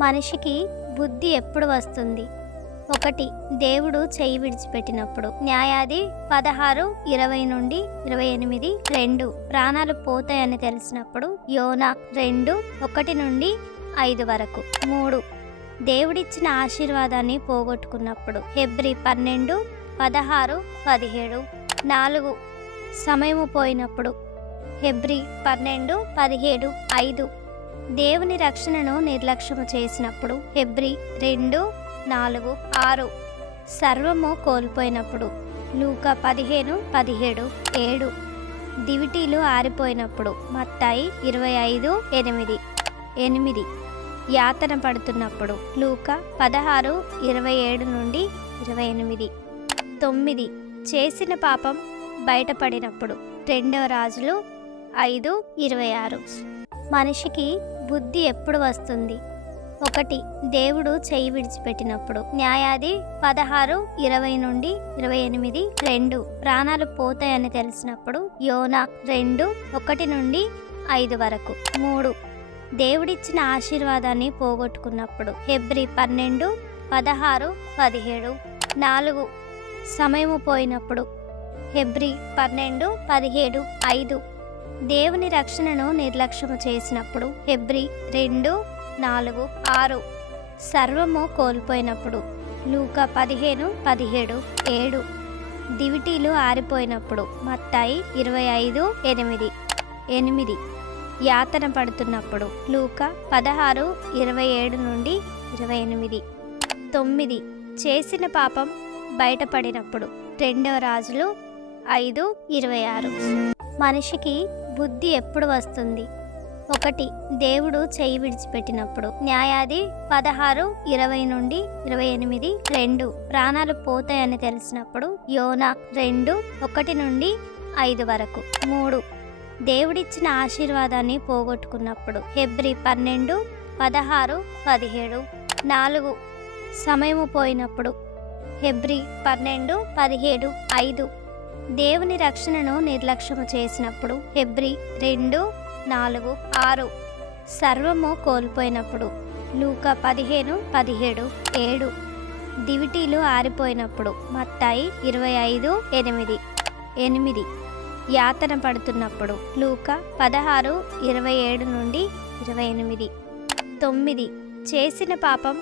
మనిషికి బుద్ధి ఎప్పుడు వస్తుంది? 1. దేవుడు చెయ్యి విడిచిపెట్టినప్పుడు. న్యాయాది 16:20-28. 2. ప్రాణాలు పోతాయని తెలిసినప్పుడు. యోనా 2:1-5 వరకు. 3. దేవుడిచ్చిన ఆశీర్వాదాన్ని పోగొట్టుకున్నప్పుడు. హెబ్రీ 12:16-17. 4. సమయము పోయినప్పుడు. హెబ్రీ 12:17. 5. దేవుని రక్షణను నిర్లక్ష్యము చేసినప్పుడు. హెబ్రీ 2:4, 6. సర్వము కోల్పోయినప్పుడు. లూకా 15:17. 7. దివిటీలు ఆరిపోయినప్పుడు. మత్తాయి 25:8. 8. యాతన పడుతున్నప్పుడు. లూకా 16:27-28. 9. చేసిన పాపం బయటపడినప్పుడు. 2 రాజులు 5:26. మనిషికి బుద్ధి ఎప్పుడు వస్తుంది? 1. దేవుడు చెయ్యి విడిచిపెట్టినప్పుడు. న్యాయాది 16:20-28. 2. ప్రాణాలు పోతాయని తెలిసినప్పుడు. యోనా 2:1-5 వరకు. 3. దేవుడిచ్చిన ఆశీర్వాదాన్ని పోగొట్టుకున్నప్పుడు. హెబ్రీ 12:16-17. 4. సమయము పోయినప్పుడు. హెబ్రీ 12:17. 5. దేవుని రక్షణను నిర్లక్ష్యము చేసినప్పుడు. హెబ్రీ 2:4, 6. సర్వము కోల్పోయినప్పుడు. లూకా 15:17. 7. దివిటీలు ఆరిపోయినప్పుడు. మత్తాయి 25:8. 8. యాతన పడుతున్నప్పుడు. లూకా 16:27-28. 9. చేసిన పాపం బయటపడినప్పుడు. 2 రాజులు 5:26. మనిషికి బుద్ధి ఎప్పుడు వస్తుంది? 1. దేవుడు చెయ్యి విడిచిపెట్టినప్పుడు. న్యాయాది 16:20-28. 2. ప్రాణాలు పోతాయని తెలిసినప్పుడు. యోనా 2:1-5 వరకు. 3. దేవుడిచ్చిన ఆశీర్వాదాన్ని పోగొట్టుకున్నప్పుడు. హెబ్రీ 12:16-17. 4. సమయము పోయినప్పుడు. హెబ్రీ 12:17. 5. దేవుని రక్షణను నిర్లక్ష్యము చేసినప్పుడు. హెబ్రీ 2:4, 6. సర్వము కోల్పోయినప్పుడు. లూకా 15:17. 7. దివిటీలు ఆరిపోయినప్పుడు. మత్తాయి 25:8. 8. యాతన పడుతున్నప్పుడు. లూకా 16:27-28. 9. చేసిన పాపం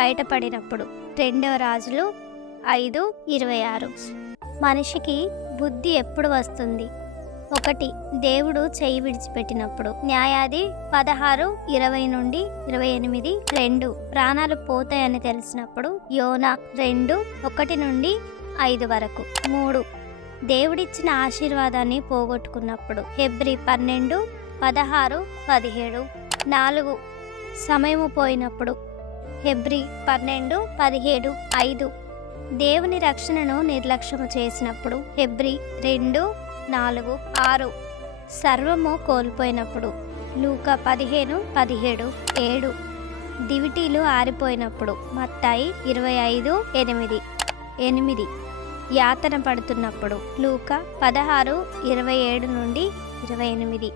బయటపడినప్పుడు. 2 రాజులు 5:26. మనిషికి బుద్ధి ఎప్పుడు వస్తుంది? 1. దేవుడు చెయ్యి విడిచిపెట్టినప్పుడు. న్యాయాది 16:20-28. 2. ప్రాణాలు పోతాయని తెలిసినప్పుడు. యోనా 2:1-5 వరకు. 3. దేవుడిచ్చిన ఆశీర్వాదాన్ని పోగొట్టుకున్నప్పుడు. హెబ్రీ 12:16-17. 4. సమయము పోయినప్పుడు. హెబ్రీ 12:17. 5. దేవుని రక్షణను నిర్లక్ష్యము చేసినప్పుడు. హెబ్రీ 2:4, 6. సర్వము కోల్పోయినప్పుడు. లూకా 15:17. 7. దివిటీలు ఆరిపోయినప్పుడు. మత్తాయి 25:8. 8. యాతన పడుతున్నప్పుడు. లూకా 16:27-28.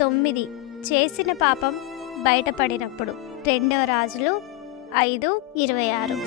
9. చేసిన పాపం బయటపడినప్పుడు. 2 రాజులు 5:26.